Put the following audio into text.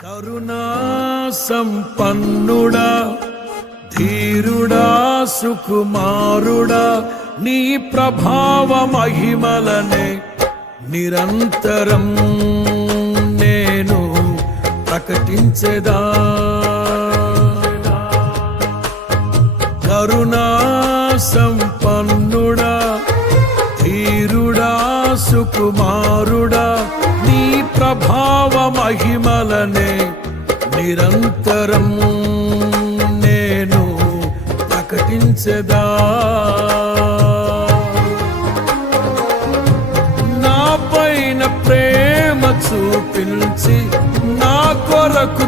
కరుణా సంపన్నుడా, ధీరుడా, సుకుమారుడా, నీ ప్రభావ మహిమలనే నిరంతరం నేను ప్రకటించెదా. కరుణా సంపన్నుడా, ధీరుడా, సుకుమారుడా, నీ ప్రభావ మహిమలనే నిరంతరం నేను ప్రకటించెదా. నా పైన ప్రేమ చూపించి నా కొరకు